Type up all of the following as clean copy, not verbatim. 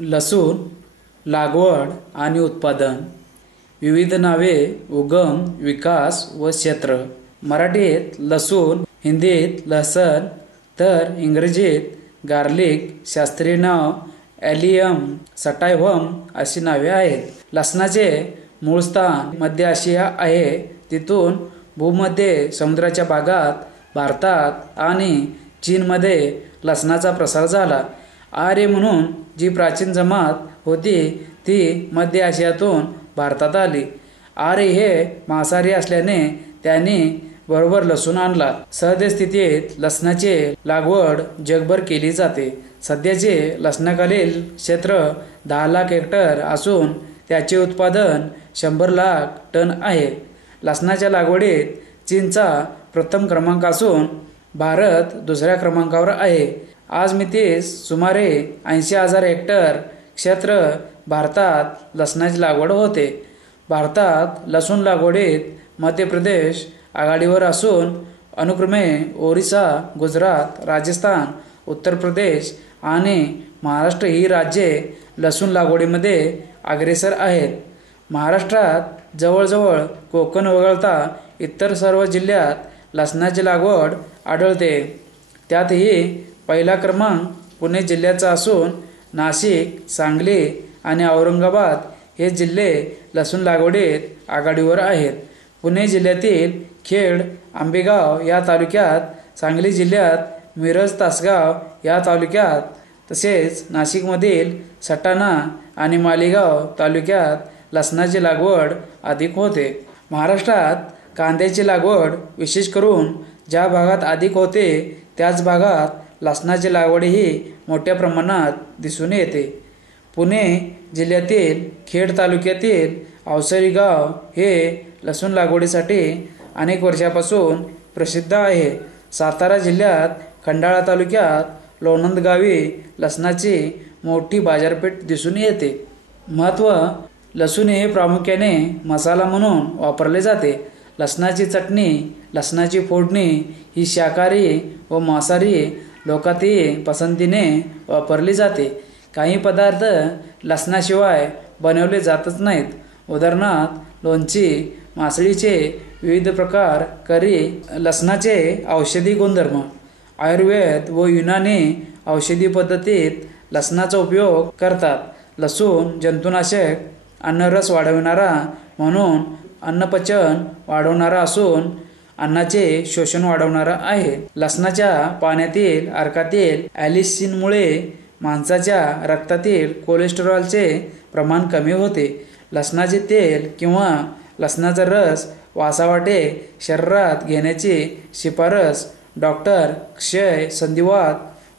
लसूण लागवड आणि उत्पादन, विविध नावे, उगम, विकास व क्षेत्र. मराठीत लसूण, हिंदीत लसण, तर इंग्रजीत गार्लिक, शास्त्रीय नाव ॲलियम सटायव्हम अशी नावे आहेत. लसणाचे मूळ स्थान मध्य आशिया आहे. तिथून भूमध्य समुद्राच्या भागात, भारतात आणि चीनमध्ये लसणाचा प्रसार झाला. आर्य म्हणून जी प्राचीन जमात होती ती मध्य आशियातून भारतात आली. आर्य हे मांसाहारी असल्याने त्यांनी बरोबर लसूण आणला. सध्या स्थितीत लसणाची लागवड जगभर केली जाते. सध्याचे लसणाखालील क्षेत्र 10 लाख हेक्टर असून त्याचे उत्पादन 100 लाख टन आहे. लसणाच्या लागवडीत चीनचा प्रथम क्रमांक असून भारत दुसऱ्या क्रमांकावर आहे. आज मितीस सुमारे 80,000 हेक्टर क्षेत्र भारतात लसणाची लागवड होते. भारतात लसूण लागवडीत मध्य प्रदेश आघाडीवर असून अनुक्रमे ओरिसा, गुजरात, राजस्थान, उत्तर प्रदेश आणि महाराष्ट्र ही राज्ये लसूण लागवडीमध्ये अग्रेसर आहेत. महाराष्ट्रात जवळजवळ कोकण वगळता इतर सर्व जिल्ह्यात लसणाची लागवड आढळते. त्यातही पहिला क्रमांक पुणे जिल्ह्याचा असून नाशिक, सांगली आणि औरंगाबाद हे जिल्हे लसूण लागवडीत आघाडीवर आहेत. पुणे जिल्ह्यातील खेड, आंबेगाव या तालुक्यात, सांगली जिल्ह्यात मिरज, तासगाव या तालुक्यात तसेच नाशिकमधील सटाणा आणि मालेगाव तालुक्यात लसणाची लागवड अधिक होते. महाराष्ट्रात कांद्याची लागवड विशेष करून ज्या भागात अधिक होते त्याच भागात लसणाची लागवडही मोठ्या प्रमाणात दिसून येते. पुणे जिल्ह्यातील खेड तालुक्यातील अवसरी गाव हे लसूण लागवडीसाठी अनेक वर्षापासून प्रसिद्ध आहे. सातारा जिल्ह्यात खंडाळा तालुक्यात लोणंद गावी लसणाची मोठी बाजारपेठ दिसून येते. महत्त्व, लसूण हे प्रामुख्याने मसाला म्हणून वापरले जाते. लसणाची चटणी, लसणाची फोडणी ही शाकाहारी व मांसाहारी लोकातही पसंतीने वापरली जाते. काही पदार्थ लसणाशिवाय बनवले जातच नाहीत. उदाहरणार्थ लोणची, मासळीचे विविध प्रकार, करी. लसणाचे औषधी गुणधर्म, आयुर्वेद व युनानी औषधी पद्धतीत लसणाचा उपयोग करतात. लसूण जंतुनाशक, अन्नरस वाढविणारा म्हणून अन्नपचन वाढवणारा असून अन्नाचे शोषण वाढवणारा आहे. लसणाच्या पाण्यातील अर्कातील ॲलिसिनमुळे माणसाच्या रक्तातील कोलेस्टेरॉलचे प्रमाण कमी होते. लसणाचे तेल किंवा लसणाचा रस वासावाटे शरीरात घेण्याची शिफारस डॉक्टर क्षय, संधिवात,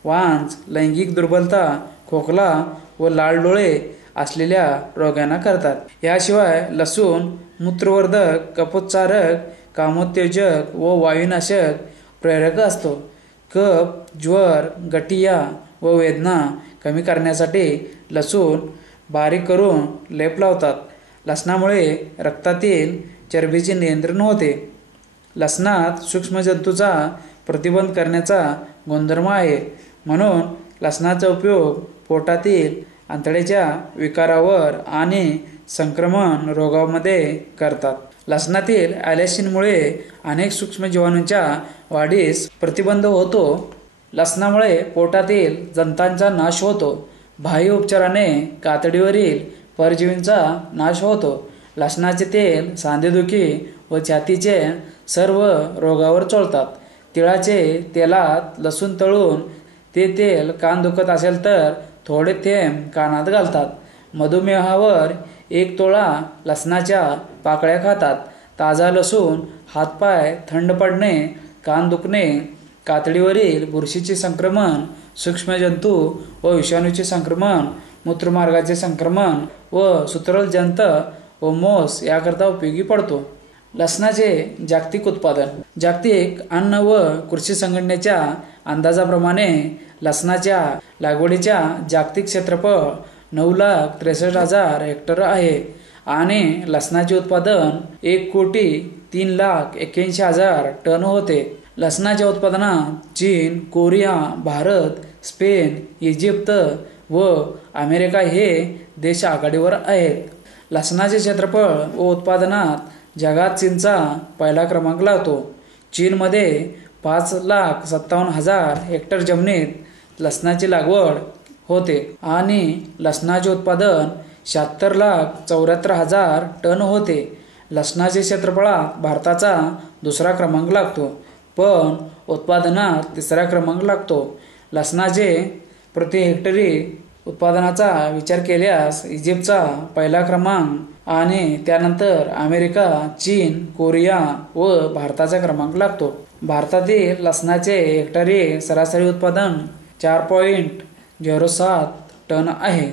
वांज, लैंगिक दुर्बलता, खोकला व लाल डोळे असलेल्या रोगांना करतात. याशिवाय लसूण मूत्रवर्धक, कफोत्सारक, कामोत्तेजक व वायुनाशक प्रेरक असतो. कफ, ज्वर, गठिया व वेदना कमी करण्यासाठी लसूण बारीक करून लेप लावतात. लसणामुळे रक्तातील चरबीचे नियंत्रण होते. लसणात सूक्ष्मजंतूचा प्रतिबंध करण्याचा गुणधर्म आहे. म्हणून लसणाचा उपयोग पोटातील आंतड्याच्या विकारावर आणि संक्रमण रोगामध्ये करतात. लसणातील ॲलिसिनमुळे अनेक सूक्ष्म जीवाणूंच्या वाढीस प्रतिबंध होतो. लसणामुळे पोटातील जंतांचा नाश होतो. बाह्य उपचाराने कातडीवरील परजीवींचा नाश होतो. लसणाचे तेल सांधेदुखी व छातीचे सर्व रोगावर चोळतात. तिळाचे तेलात लसूण तळून ते तेल कान दुखत असेल तर थोडे थेंब कानात घालतात. मधुमेहावर 1 तोळा लसणाच्या पाकळ्या खातात. ताजा लसूण हातपाय थंड पडणे, कान दुखणे, कातडीवरील बुरशीचे संक्रमण, सूक्ष्मजंतू व विषाणूचे संक्रमण, मूत्रमार्गाचे संक्रमण व सूत्रजंत व मोस याकरता उपयोगी पडतो. लसणाचे जागतिक उत्पादन. जागतिक अन्न व कृषी संघटनेच्या अंदाजाप्रमाणे लसणाच्या लागवडीच्या जागतिक क्षेत्रफळ 9,63,000 हेक्टर आहे आणि लसणाचे उत्पादन 1,03,81,000 टन होते. लसणाच्या उत्पादनात चीन, कोरिया, भारत, स्पेन, इजिप्त व अमेरिका हे देश आघाडीवर आहेत. लसणाचे क्षेत्रफळ व उत्पादनात जगात चीनचा पहिला क्रमांक लागतो. चीनमध्ये 5,57,000 हेक्टर जमिनीत लसणाची लागवड होते आणि लसणाचे उत्पादन 76,74,000 टन होते. लसणाच्या क्षेत्रफळात भारताचा दुसरा क्रमांक लागतो, पण उत्पादनात तिसरा क्रमांक लागतो. लसणाचे प्रति हेक्टरी उत्पादनाचा विचार केल्यास इजिप्तचा पहिला क्रमांक आणि त्यानंतर अमेरिका, चीन, कोरिया व भारताचा क्रमांक लागतो. भारतातील लसणाचे हेक्टरी सरासरी उत्पादन 4.07 टन आहे.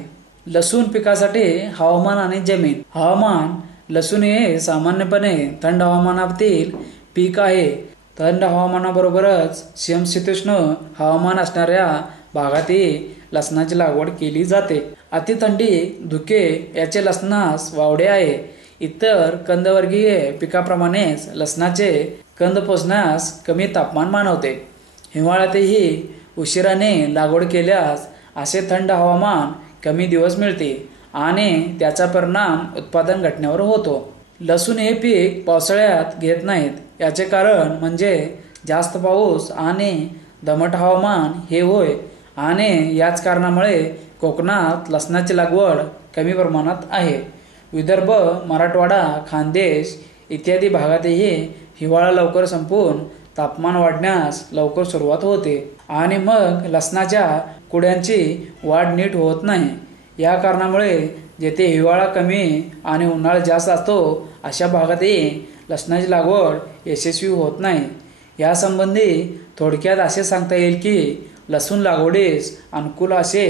लसूण पिकासाठी हवामान आणि जमीन. हवामान. लसूण हे सामान्यपणे थंड हवामानातील पीक आहे. थंड हवामानाबरोबरच समशीतोष्ण हवामान असणाऱ्या भागातही लसणाची लागवड केली जाते. अतिथंडी, धुके याचे लसणास वावडे आहे. इतर कंदवर्गीय पिकाप्रमाणेच लसणाचे कंद पोसण्यास कमी तापमान मानवते. हिवाळ्यातही उशिराने लागवड केल्यास असे थंड हवामान कमी दिवस मिळते आणि त्याचा परिणाम उत्पादन घटण्यावर होतो. लसूण हे पीक पावसाळ्यात घेत नाहीत. याचे कारण म्हणजे जास्त पाऊस आणि दमट हवामान हे होय. आणि याच कारणामुळे कोकणात लसणाची लागवड कमी प्रमाणात आहे. विदर्भ, मराठवाडा, खानदेश इत्यादी भागातही हिवाळा लवकर संपून तापमान वाढण्यास लवकर सुरुवात होते आणि मग लसणाच्या कुड्यांची वाढ नीट होत नाही. या कारणामुळे जेथे हिवाळा कमी आणि उन्हाळा जास्त असतो अशा भागातही लसणाची लागवड यशस्वी होत नाही. यासंबंधी थोडक्यात असे सांगता येईल की लसूण लागवडीस अनुकूल असे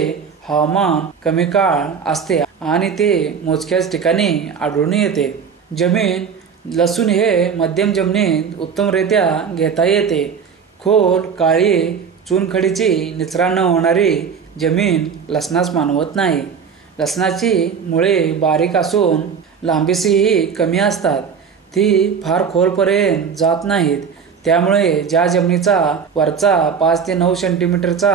हवामान कमी काळ असते आणि ते मोजक्याच ठिकाणी आढळून येते. जमीन. लसूण हे मध्यम जमिनीत उत्तमरित्या घेता येते. खोल, काळी, चुनखडीची निचरा न होणारी जमीन लसणास मानवत नाही. लसणाची मुळे बारीक असून लांबीसही कमी असतात. ती फार खोलपर्यंत जात नाहीत. त्यामुळे ज्या जमिनीचा वरचा 5 ते 9 सेंटीमीटरचा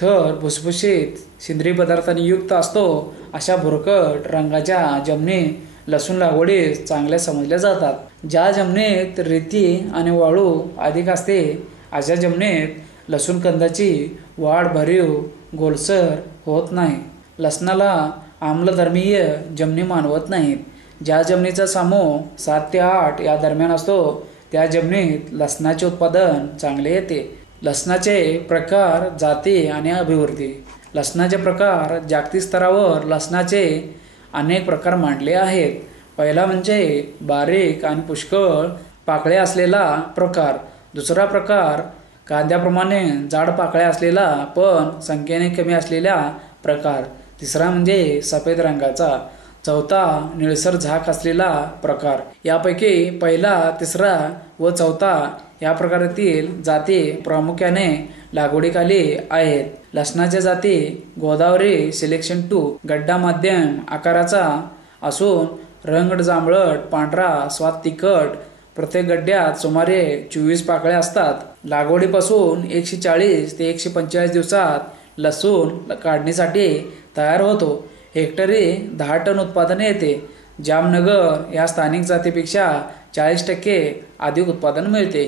थर भुसभुशीत सेंद्रिय पदार्थांनी युक्त असतो अशा भुरकट रंगाच्या जमिनी लसूण लागवडीस चांगल्या समजल्या जातात. ज्या जमिनीत रेती आणि वाळू अधिक असते अशा जमिनीत लसूण कंदाची वाढ भरीव गोलसर होत नाही. लसणाला आम्लधर्मीय जमिनी मानवत नाहीत. ज्या जमिनीचा समूह 7 ते 8 या दरम्यान असतो त्या जमिनीत लसणाचे उत्पादन चांगले येते. लसणाचे प्रकार, जाती आणि अभिवृद्धी. लसणाचे प्रकार. जागतिक स्तरावर लसणाचे अनेक प्रकार मांडले आहेत. पहिला म्हणजे बारीक आणि पुष्कळ पाकळ्या असलेला प्रकार. दुसरा प्रकार कांद्याप्रमाणे जाड पाकळ्या असलेला पण संख्येने कमी असलेला प्रकार. तिसरा म्हणजे सफेद रंगाचा. चौथा निळसर झाक असलेला प्रकार. यापैकी पहिला, तिसरा व चौथा या प्रकारातील जाती प्रामुख्याने लागवडीखाली आहेत. लसणाच्या जाती. गोदावरी सिलेक्शन 2 गड्डा मध्यम आकाराचा असून रंग जांभळट पांढरा, स्वाद तिखट. प्रत्येक गड्ड्यात सुमारे 24 पाकळ्या असतात. लागवडीपासून 140 ते 145 दिवसात लसूण काढणीसाठी तयार होतो. हेक्टरी 10 टन उत्पादन येते. जामनगर या स्थानिक जातीपेक्षा 40% अधिक उत्पादन मिळते.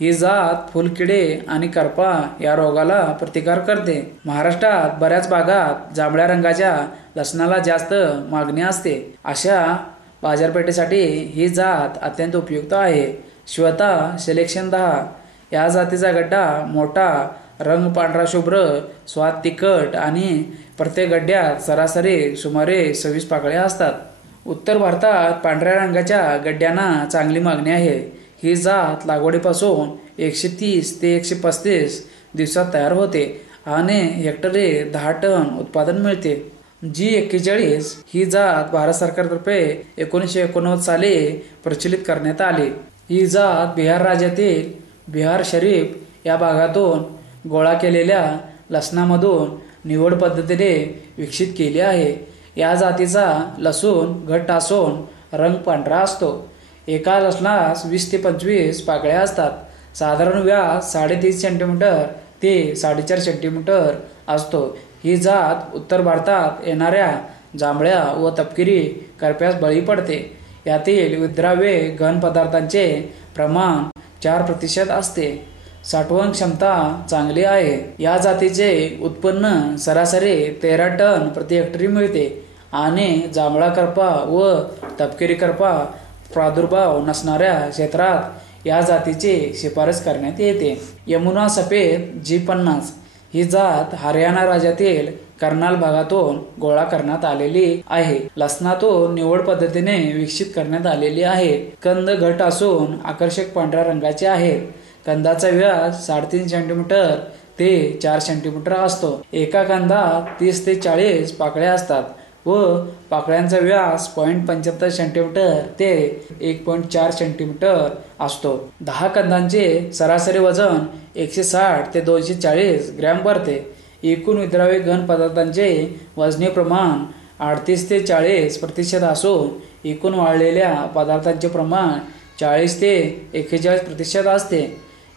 ही जात फुलकिडे आणि करपा या रोगाला प्रतिकार करते. महाराष्ट्रात बऱ्याच भागात जांभळ्या रंगाच्या लसणाला जास्त मागणी असते. अशा बाजारपेठेसाठी ही जात अत्यंत उपयुक्त आहे. श्वेता सिलेक्शन 10 या जातीचा गड्डा मोठा, रंग पांढरा शुभ्र, स्वाद तिखट आणि प्रत्येक गड्ड्यात सरासरी सुमारे 26 पाकळ्या असतात. उत्तर भारतात पांढऱ्या रंगाच्या गड्ड्यांना चांगली मागणी आहे. ही जात लागवडीपासून 130 ते 135 दिवसात तयार होते आणि हेक्टरी 10 टन उत्पादन मिळते. G41 ही जात भारत सरकारतर्फे 1989 साली प्रचलित करण्यात आली. ही जात बिहार राज्यातील बिहार शरीफ या भागातून गोळा केलेल्या लसणामधून निवड पद्धतीने विकसित केली आहे. या जातीचा लसूण घट्ट असून रंग पांढरा असतो. एका लसणास 20 ते 25 पाकळ्या असतात. साधारण व्यास 3.5 सेंटीमीटर ते 4.5 सेंटीमीटर असतो. ही जात उत्तर भारतात येणाऱ्या जांभळ्या व तपकिरी करप्यास बळी पडते. यातील विद्राव्य घन पदार्थांचे प्रमाण 4% असते. साठवण क्षमता चांगली आहे. या जातीचे उत्पन्न सरासरी 13 टन प्रति हेक्टरी मिळते आणि जांभळा करपा व तपकिरी करपा प्रादुर्भाव नसणाऱ्या क्षेत्रात या जातीची शिफारस करण्यात येते. यमुना सफेद G50 ही जात हरियाणा राज्यातील कर्नाल भागातून गोळा करण्यात आलेली आहे. लसणातून निवड पद्धतीने विकसित करण्यात आलेली आहे. कंद घट असून आकर्षक पांढऱ्या रंगाचे आहेत. कंदाचा व्यास 3.5 सेंटीमीटर ते 4 सेंटीमीटर असतो. एका कंदात 30 ते 40 पाकळ्या असतात व पाकळ्यांचा व्यास 0.75 सेंटीमीटर ते 1.4 सेंटीमीटर असतो. 10 कंदांचे सरासरी वजन 160 ते 240 ग्रॅम भरते. एकूण विद्राव्य घन पदार्थांचे वजनी प्रमाण 38 ते 40% असून एकूण वाळलेल्या पदार्थांचे प्रमाण 40 ते 41% असते.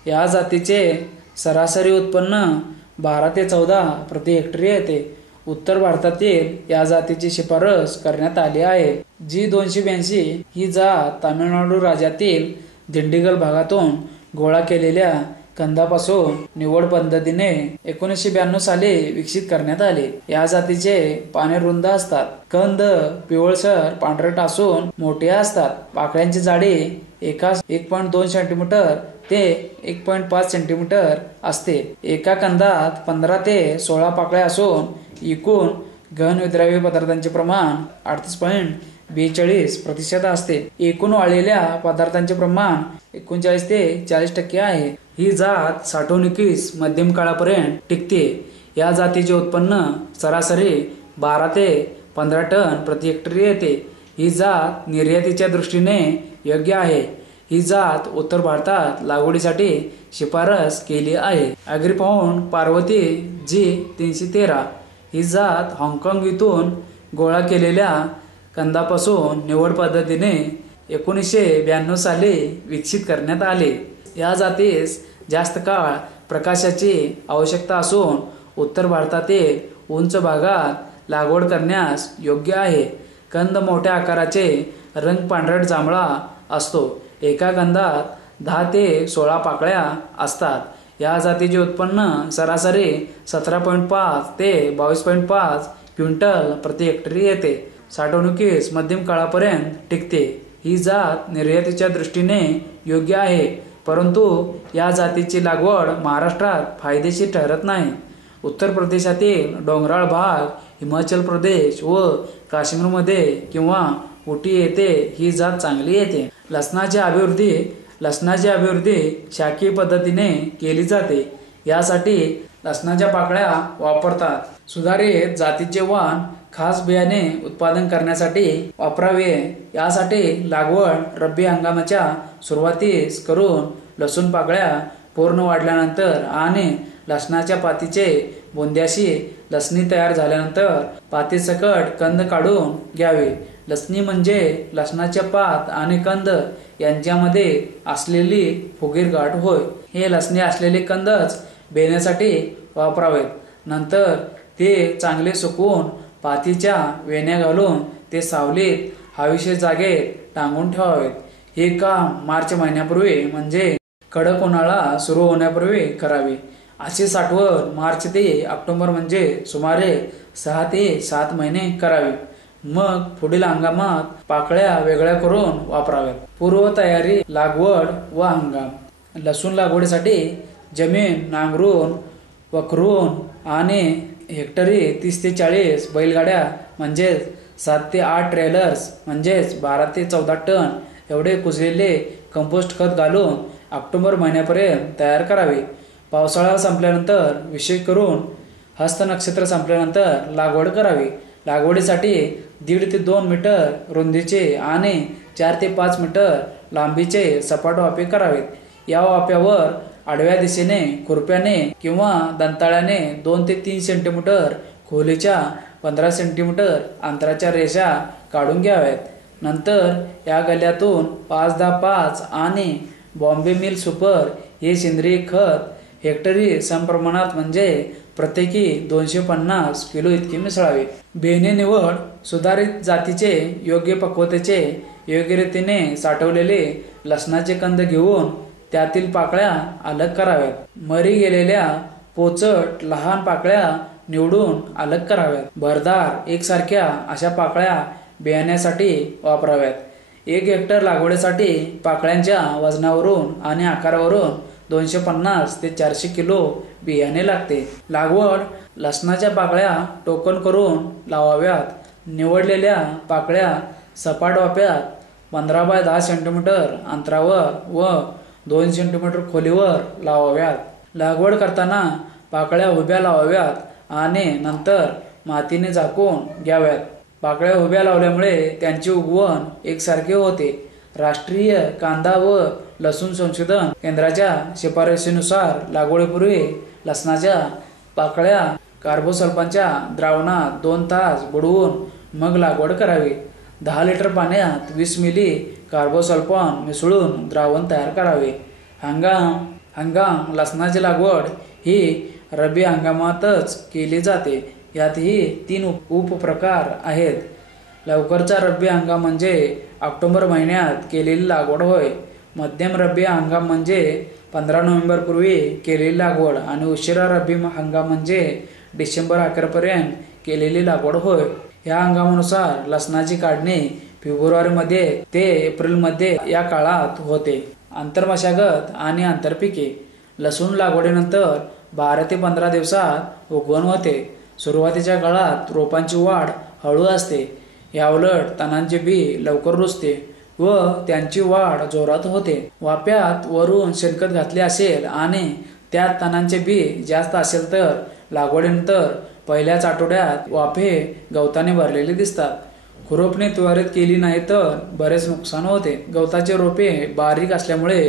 या जातीचे सरासरी उत्पन्न 12 ते 14 प्रति हेक्टरी येते. उत्तर भारतातील या जातीची शिफारस करण्यात आली आहे. G282 ही जात तामिळनाडू राज्यातील दिंडीगल भागातून गोळा केलेल्या कंदापासून निवड पद्धतीने 1992 साली विकसित करण्यात आले. या जातीचे पाने रुंद असतात. कंद पिवळसर पांढरट असून मोठे असतात. पाकळ्यांची जाडी 1.2 सेंटीमीटर ते 1.5 सेंटीमीटर असते. एका कंदात 15 ते 16 पाकळ्या असून एकूण घन विद्राव्य पदार्थांचे प्रमाण 38.42% असते. एकूण वाळलेल्या पदार्थांचे प्रमाण 39 ते 40% आहे. ही जात साठवणुकीस मध्यम काळापर्यंत टिकते. या जातीचे उत्पन्न सरासरी 12 ते 15 टन प्रति हेक्टरी येते. ही जात निर्यातीच्या दृष्टीने योग्य आहे. ही जात उत्तर भारतात लागवडीसाठी शिफारस केली आहे. ॲग्रीपाऊंड पार्वती G313 ही जात हाँगकाँग येथून गोळा केलेल्या कंदापासून निवड पद्धतीने 1992 साली विकसित करण्यात आले. या जातीस जास्त काळ प्रकाशाची आवश्यकता असून उत्तर भारतातील उंच भागात लागवड करण्यास योग्य आहे. कंद मोठ्या आकाराचे रंग पांढरट जांभळा असतो. एका कंदात 10 ते 16 पाकळ्या असतात. या जातीचे उत्पन्न सरासरी 17.5 ते 22.5 क्विंटल प्रति हेक्टरी येते. साठवणुकीस मध्यम काळापर्यंत टिकते. ही जात निर्यातीच्या दृष्टीने योग्य आहे, परंतु या जातीची लागवड महाराष्ट्रात फायदेशीर ठरत नाही. उत्तर प्रदेशातील डोंगराळ भाग, हिमाचल प्रदेश व काश्मीरमध्ये किंवा उटी येथे ही जात चांगली येते. लसणाची अभिवृद्धी शाकीय पद्धतीने केली जाते. यासाठी लसणाच्या पाकळ्या वापरतात. सुधारित जातीचे वाण खास बियाणे उत्पादन करण्यासाठी वापरावे. यासाठी लागवड रब्बी हंगामाच्या सुरुवातीस करून लसूण पाकळ्या पूर्ण वाढल्यानंतर आणि लसणाच्या पातीचे बोंद्याशी लसणी तयार झाल्यानंतर पातीसकट कंद काढून घ्यावे. लसणी म्हणजे लसणाच्या पात आणि कंद यांच्यामध्ये असलेली फुगीर गाठ होय. हे लसणी असलेले कंदच बेण्यासाठी वापरावेत. नंतर ते चांगले सुकवून पातीच्या वेण्या घालून ते सावलीत हवेशीर जागेत टांगून ठेवावेत. हे काम मार्च महिन्यापूर्वी म्हणजे कडक उन्हाळा सुरू होण्यापूर्वी करावे. अशी साठवण मार्च ते ऑक्टोबर म्हणजे सुमारे 6 ते 7 महिने करावी. मग पुढील हंगामात पाकळ्या वेगळ्या करून वापराव्यात. पूर्व तयारी, लागवड व हंगाम. लसूण लागवडीसाठी जमीन नांगरून वखरून आणि हेक्टरी 30 ते 40 बैलगाड्या म्हणजेच 7 ते 8 ट्रेलर्स म्हणजेच 12 ते 14 टन एवढे कुजलेले कंपोस्ट खत घालून ऑक्टोबर महिन्यापर्यंत तयार करावे. पावसाळा संपल्यानंतर विशेष करून हस्त नक्षत्र संपल्यानंतर लागवड करावी. लागवडीसाठी 1.5 ते 2 मीटर रुंदीचे आणि 4 ते 5 मीटर लांबीचे सपाट वाफे करावेत. या वाफ्यावर आडव्या दिशेने खुरप्याने किंवा दंताळ्याने 2 ते 3 सेंटीमीटर खोलीच्या 15 सेंटीमीटर अंतराच्या रेषा काढून घ्याव्यात. नंतर या गल्ल्यातून 5-10-5 आणि बॉम्बे मिल सुपर हे सेंद्रिय खत हेक्टरी समप्रमाणात म्हणजे प्रत्येकी 250 किलो इतके मिसळावे. बियाणे निवड: सुधारित जातीचे, योग्य पक्वतेचे, योग्य रीतीने साठवलेले लसणाचे कंद घेऊन त्यातील पाकळ्या अलग कराव्यात. मरी गेलेल्या पोचट लहान पाकळ्या निवडून अलग कराव्यात. भरदार एकसारख्या अशा पाकळ्या बियाण्यासाठी वापराव्यात. 1 हेक्टर लागवडीसाठी पाकळ्यांच्या वजनावरून आणि आकारावरून 250 ते 400 किलो बियाणे लागते. लागवड: लसणाच्या पाकळ्या टोकन करून लावाव्यात. निवडलेल्या पाकळ्या सपाट वाफ्यात 15 बाय 10 सेंटीमीटर अंतरावर व 2 सेंटीमीटर खोलीवर लावाव्यात. लागवड करताना पाकळ्या उभ्या लावाव्यात आणि नंतर मातीने झाकून घ्याव्यात. पाकळ्या उभ्या लावल्यामुळे त्यांचे उगवण एकसारखे होते. राष्ट्रीय कांदा व लसूण संशोधन केंद्राच्या शिफारशीनुसार लागवडीपूर्वी लसणाच्या पाकळ्या कार्बोसल्फानच्या द्रावणात 2 तास बुडवून मग लागवड करावी. 10 लिटर पाण्यात 20 मिली कार्बोसल्फान मिसळून द्रावण तयार करावे. हंगाम: लसणाची लागवड ही रब्बी हंगामातच केली जाते. यातही 3 उपप्रकार आहेत. लवकरचा रब्बी हंगाम म्हणजे ऑक्टोबर महिन्यात केलेली लागवड होय. मध्यम रब्बी हंगाम म्हणजे 15 नोव्हेंबर पूर्वी केलेली लागवड आणि उशिरा रब्बी हंगाम म्हणजे डिसेंबर अखेरपर्यंत केलेली लागवड होय. या हंगामानुसार लसणाची काढणी फेब्रुवारीमध्ये ते एप्रिलमध्ये या काळात होते. आंतरमशागत आणि आंतरपिके: लसूण लागवडीनंतर 12 ते 15 दिवसात उगवण होते. सुरुवातीच्या काळात रोपांची वाढ हळू असते. याउलट तणांचे बी लवकर रुजते व त्यांची वाढ जोरात होते. वाफ्यात वरून शेणखत घातले असेल आणि त्यात तणांचे बी जास्त असेल तर लागवडीनंतर पहिल्याच आठवड्यात वाफे गवताने भरलेले दिसतात. खुरपणी त्वरित केली नाही तर बरेच नुकसान होते. गवताचे रोपे बारीक असल्यामुळे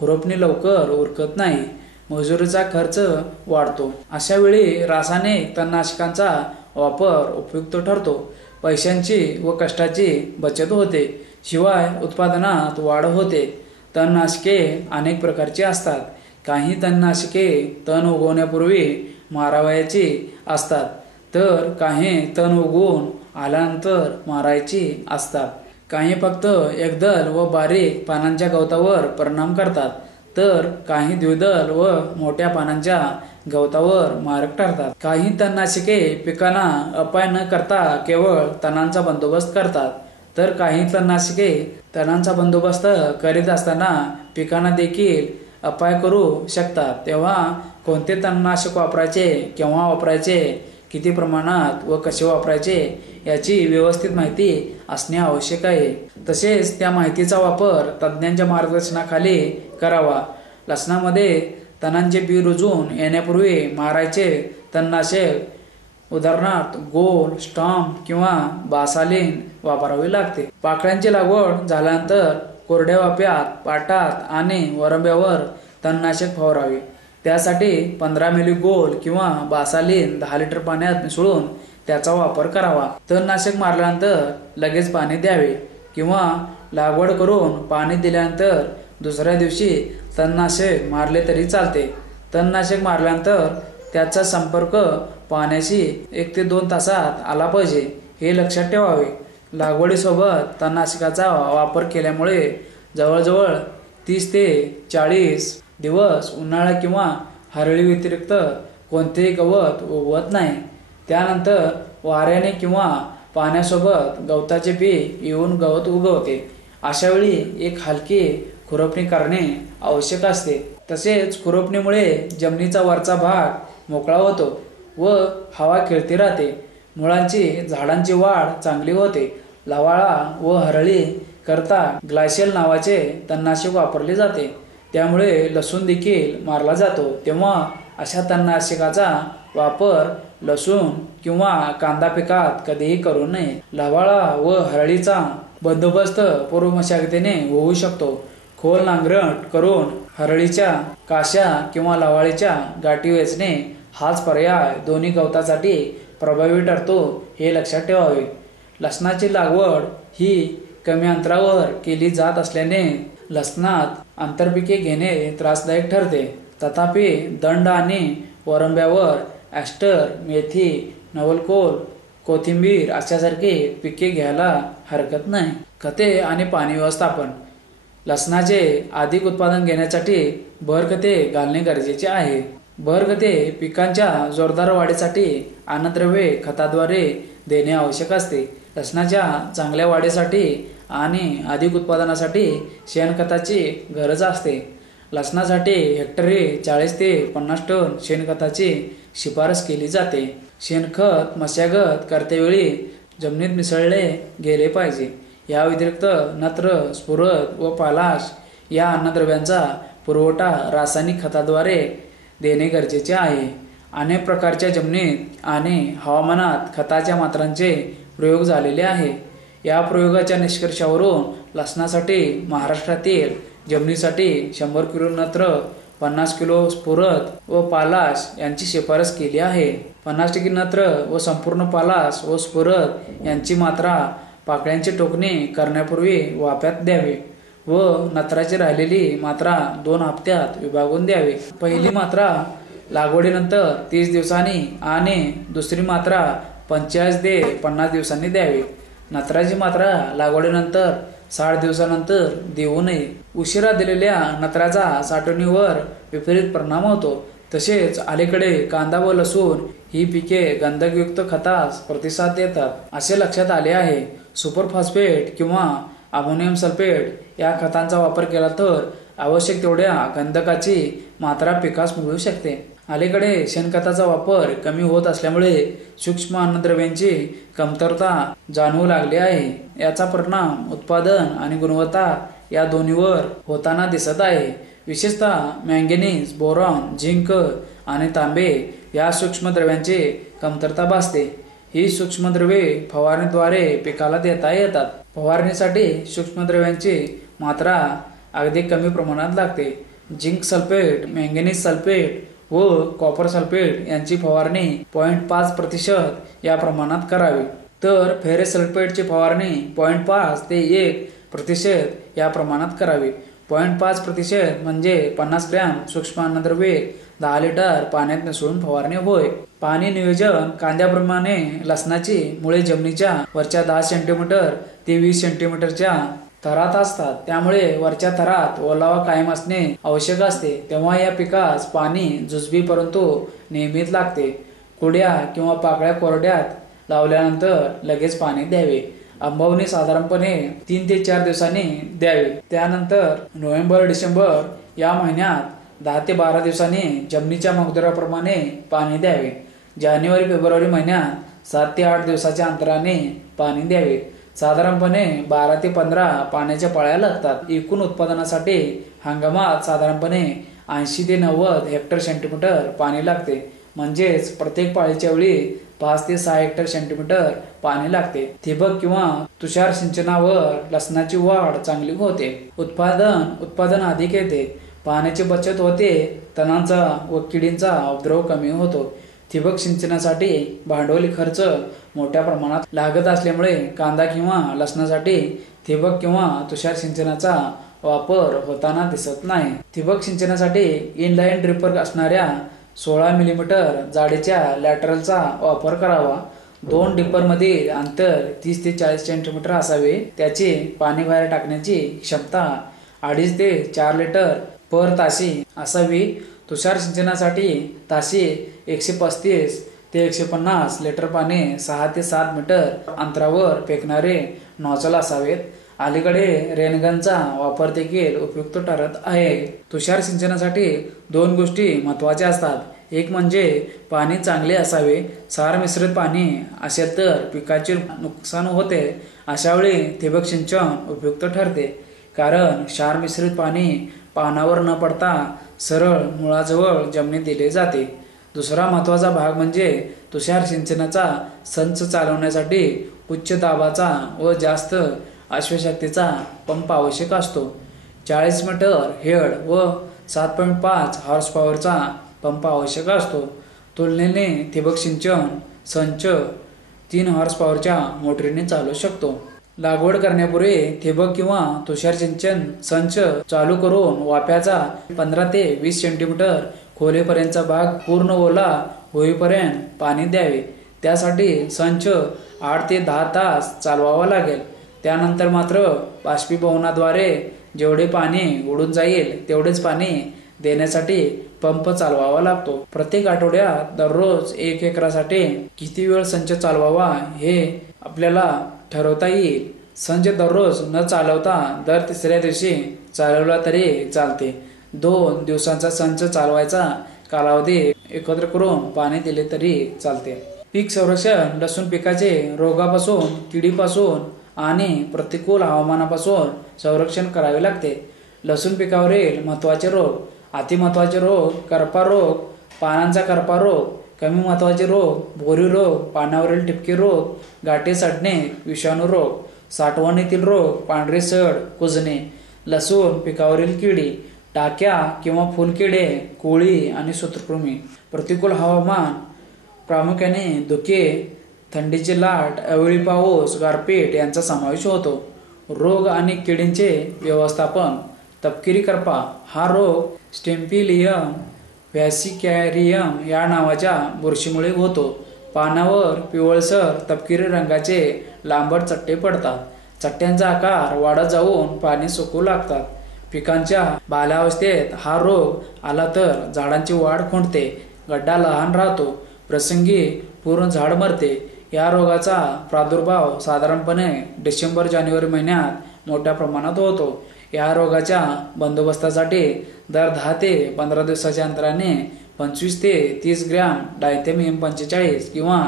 खुरपणी लवकर उरकत नाही. मजुरीचा खर्च वाढतो. अशा वेळी रासायनिक तणनाशकांचा वापर उपयुक्त ठरतो. पैशांची व कष्टाची बचत होते. शिवाय उत्पादनात वाढ होते. तणनाशके अनेक प्रकारची असतात. काही तणनाशके तण उगवण्यापूर्वी मारावयाची असतात तर काही तण उगवून आल्यानंतर मारायची असतात. काही फक्त एकदल व बारीक पानांच्या गवतावर परिणाम करतात तर काही द्विदल व मोठ्या पानांच्या गवतावर मारक ठरतात. काही तणनाशके पिकांना अपाय न करता केवळ तणांचा बंदोबस्त करतात तर काही तणनाशके तणांचा बंदोबस्त करीत असताना पिकांना देखील अपाय करू शकतात. तेव्हा कोणते तणनाशक वापरायचे, केव्हा वापरायचे, किती प्रमाणात व कसे वापरायचे याची व्यवस्थित माहिती असणे आवश्यक आहे. तसेच त्या माहितीचा वापर तज्ज्ञांच्या मार्गदर्शनाखाली करावा. लसणामध्ये तणांचे बी रुजून येण्यापूर्वी मारायचे तणनाशक उदाहरणार्थ गोल, स्टॉम्प किंवा बासालिन वापरावे लागते. पाकळ्यांची लागवड झाल्यानंतर कोरड्या वाफ्यात, पाटात आणि वरंब्यावर तणनाशक फवारावे. त्यासाठी 15 मिली गोल किंवा बासालिन 10 लिटर पाण्यात मिसळून त्याचा वापर करावा. तणनाशक मारल्यानंतर लगेच पाणी द्यावे किंवा लागवड करून पाणी दिल्यानंतर दुसऱ्या दिवशी तणनाशक मारले तरी चालते. तणनाशक मारल्यानंतर त्याचा संपर्क पाण्याशी 1 ते 2 तासात आला पाहिजे हे लक्षात ठेवावे. लागवडीसोबत तणनाशकाचा वापर केल्यामुळे जवळजवळ 30 ते 40 दिवस उन्हाळा किंवा हरळी व्यतिरिक्त कोणतेही गवत उगवत नाही. त्यानंतर वाऱ्याने किंवा पाण्यासोबत गवताचे पीक येऊन गवत उगवते. अशावेळी एक हलकी खुरपणी करणे आवश्यक असते. तसेच खुरपणीमुळे जमिनीचा वरचा भाग मोकळा होतो व हवा खेळती राहते. मुळांची झाडांची वाढ चांगली होते. लवाळा व हरळी करता ग्लायसेल नावाचे तणनाशक वापरले जाते. त्यामुळे लसूण देखील मारला जातो. तेव्हा अशा तणनाशकाचा वापर लसूण किंवा कांदा पिकात कधीही करू नये. लवाळा व हरळीचा बंदोबस्त पूर्व मशागतीने होऊ शकतो. खोल नांगरण करून हरळीच्या काशा किंवा लवाळीच्या गाठी वेचणे हाच पर्याय दोन्ही गवतासाठी प्रभावी ठरतो हे लक्षात ठेवावे. लसणाची लागवड ही कमी अंतरावर केली जात असल्याने लसणात आंतरपिके घेणे त्रासदायक ठरते. तथापि दंड आणि वरंब्यावर ॲस्टर, मेथी, नवलकोल, कोथिंबीर अशासारखी पिके घ्यायला हरकत नाही. खते आणि पाणी व्यवस्थापन. लसणाचे अधिक उत्पादन घेण्यासाठी बहरखते घालणे गरजेचे आहे. बहरखते पिकांच्या जोरदार वाढीसाठी अन्नद्रव्ये खताद्वारे देणे आवश्यक असते. लसणाच्या चांगल्या वाढीसाठी आणि अधिक उत्पादनासाठी शेणखताची गरज असते. लसणासाठी हेक्टरी 40 ते 50 टन शेणखताची शिफारस केली जाते. शेणखत मशागत करतेवेळी जमिनीत मिसळले गेले पाहिजे. या व्यतिरिक्त नत्र, स्फुरद व पालाश या अन्नद्रव्यांचा पुरवठा रासायनिक खताद्वारे देणे गरजेचे आहे. अनेक प्रकारच्या जमिनीत आणि हवामानात खताच्या मात्रांचे प्रयोग झालेले आहे. या प्रयोगाच्या निष्कर्षावरून लसणासाठी महाराष्ट्रातील जमिनीसाठी 100 किलो नत्र, 50 किलो स्फुरद व पालाश यांची शिफारस केली आहे. 50% नत्र व संपूर्ण पालाश व स्फुरद यांची मात्रा पाकळ्यांची टोकणी करण्यापूर्वी वाफ्यात द्यावी व नत्राची राहिलेली मात्रा 2 हप्त्यात विभागून द्यावी. पहिली मात्रा लागवडीनंतर 30 दिवसांनी आणि दुसरी मात्रा 45 ते 50 दिवसांनी द्यावी. नत्राची मात्रा लागवडीनंतर 60 दिवसानंतर देऊ नये. उशिरा दिलेल्या नत्राचा साठवणीवर विपरीत परिणाम होतो. तसेच अलीकडे कांदा व लसूण ही पिके गंधकयुक्त खतास प्रतिसाद देतात असे लक्षात आले आहे. सुपर फॉस्फेट किंवा अमोनियम सल्फेट या खतांचा वापर केला तर आवश्यक तेवढ्या गंधकाची मात्रा पिकास मिळू शकते. अलीकडे शेणखताचा वापर कमी होत असल्यामुळे सूक्ष्म अन्नद्रव्यांची कमतरता जाणवू लागली आहे. याचा परिणाम उत्पादन आणि गुणवत्ता या दोन्हीवर होताना दिसत आहे. विशेषतः मॅंगनीज, बोरॉन, झिंक आणि तांबे या सूक्ष्मद्रव्यांची कमतरता भासते. ही सूक्ष्मद्रव्ये फवारणीद्वारे पिकाला देता येतात. फवारणीसाठी सूक्ष्मद्रव्यांची मात्रा अगदी कमी प्रमाणात लागते. झिंक सल्फेट, मॅंगनीज सल्फेट व कॉपर सल्फेट यांची फवारणी 0.5% या प्रमाणात करावी. तर फेरस सल्फेटची फवारणी 0.5 ते 1% या प्रमाणात करावी. 0.5% म्हणजे 50 ग्रॅम सूक्ष्म अन्नद्रव्ये 10 लिटर पाण्यात मिसळून फवारणी होय. पाणी नियोजन. कांद्याप्रमाणे लसणाची मुळे जमिनीच्या वरच्या 10 सेंटीमीटर ते 20 सेंटीमीटरच्या थरात असतात. त्यामुळे वरच्या थरात ओलावा कायम असणे आवश्यक असते. तेव्हा या पिकास पाणी जुजबी परंतु नियमित लागते. कुड्या किंवा पाकळ्या कोरड्यात लावल्यानंतर लगेच पाणी द्यावे. आंबवणी साधारणपणे 3 ते 4 दिवसांनी द्यावी. त्यानंतर नोव्हेंबर-डिसेंबर या महिन्यात 10 ते 12 दिवसांनी जमिनीच्या मगदुराप्रमाणे पाणी द्यावे. जानेवारी-फेब्रुवारी महिन्यात 7 ते 8 दिवसाच्या अंतराने पाणी द्यावे. साधारणपणे 12 ते 15 पाण्याच्या पळ्या लागतात. एकूण उत्पादनासाठी हंगामात साधारणपणे 80 ते 90 हेक्टर सेंटीमीटर पाणी लागते. म्हणजेच प्रत्येक पाळीच्या वेळी 5 ते 6 हेक्टर सेंटीमीटर पाणी लागते. ठिबक किंवा तुषार सिंचनावर लसणाची वाढ चांगली होते. उत्पादन अधिक येते. पाण्याची बचत होते. तणांचा व किडींचा उपद्रव कमी होतो. ठिबक सिंचनासाठी भांडवली खर्च मोठ्या प्रमाणात लागत असल्यामुळे कांदा किंवा लसणासाठी ठिबक किंवा तुषार सिंचनाचा वापर होताना दिसत नाही. ठिबक सिंचनासाठी इनलाईन ड्रिपर असणाऱ्या 16 मिलीमीटर जाडीच्या लॅटरलचा वापर करावा. 2 ड्रिपरमधील अंतर 30 ते 40 सेंटीमीटर असावे. त्याचे पाणी बाहेर टाकण्याची क्षमता 2.5 ते 4 लिटर पर ताशी असावी. तुषार सिंचनासाठी ताशी 135 ते 150 लिटर पाणी 6 ते 7 मीटर अंतरावर फेकणारे नॉझल असावेत. अलीकडे रेनगनचा वापर देखील उपयुक्त ठरत आहे. तुषार सिंचनासाठी 2 गोष्टी महत्त्वाच्या असतात. एक म्हणजे पाणी चांगले असावे. क्षार मिश्रित पाणी असेल तर पिकाचे नुकसान होते. अशावेळी ठिबक सिंचन उपयुक्त ठरते, कारण क्षार मिश्रित पाणी पानावर न पडता सरळ मुळाजवळ जमिनीत दिले जाते. दुसरा महत्त्वाचा भाग म्हणजे तुषार सिंचनाचा संच चालवण्यासाठी उच्च दाबाचा व जास्त अश्वशक्तीचा पंप आवश्यक असतो. 40 मीटर हेड व 7.5 हॉर्स पॉवरचा पंप आवश्यक असतो. तुलनेने ठिबक सिंचन संच 3 हॉर्स पॉवरच्या मोटरीने चालू शकतो. लागवड करण्यापूर्वी ठिबक किंवा तुषार सिंचन संच चालू करून वाफ्याचा 15 ते 20 सेंटीमीटर खोलीपर्यंतचा भाग पूर्ण ओला होईपर्यंत पाणी द्यावे. त्यासाठी संच 8 ते 10 तास चालवावा लागेल. त्यानंतर मात्र बाष्पीभवनाद्वारे जेवढे पाणी उडून जाईल तेवढेच पाणी देण्यासाठी पंप चालवावा लागतो. प्रत्येक आठवड्यात दररोज 1 एकरासाठी किती वेळ संच चालवावा हे आपल्याला ठरवता येईल. संच दररोज न चालवता दर तिसऱ्या दिवशी चालवला तरी चालते. 2 दिवसांचा संच चालवायचा कालावधी एकत्र करून पाणी दिले तरी चालते. पीक संरक्षण. लसूण पिकाचे रोगापासून, किडीपासून आणि प्रतिकूल हवामानापासून संरक्षण करावे लागते. लसूण पिकावरील महत्त्वाचे रोग. अतिमहत्त्वाचे रोग: करपा रोग, पानांचा करपा रोग. कमी महत्त्वाचे रोग: भोरी रोग, पानावरील ठिपके रोग, गाठी सडणे, विषाणू रोग. साठवणीतील रोग: पांढरी सड, कुजणे. लसूण पिकावरील किडी: टाक्या किंवा फुलकिडे, कोळी आणि सूत्रकृमी. प्रतिकूल हवामान प्रामुख्याने धुके, थंडीची लाट, अवेळी पाऊस, गारपीट यांचा समावेश होतो. रोग आणि किडींचे व्यवस्थापन. तपकिरी करपा. हा रोग स्टेम्पिलियम व्हॅसिकॅरियम या नावाच्या बुरशीमुळे होतो. पानावर पिवळसर तपकिरी रंगाचे लांबट चट्टे पडतात. चट्ट्यांचा आकार वाढत जाऊन पाने सुकू लागतात. पिकांच्या बाल्यावस्थेत हा रोग आला तर झाडांची वाढ खुंटते, गड्डा लहान राहतो, प्रसंगी पूर्ण झाड मरते. या रोगाचा प्रादुर्भाव साधारणपणे डिसेंबर-जानेवारी महिन्यात मोठ्या प्रमाणात होतो. या रोगाच्या बंदोबस्तासाठी दर 10 ते 15 दिवसाच्या अंतराने 25 ते 30 ग्रॅम डायथेमियम 45 किंवा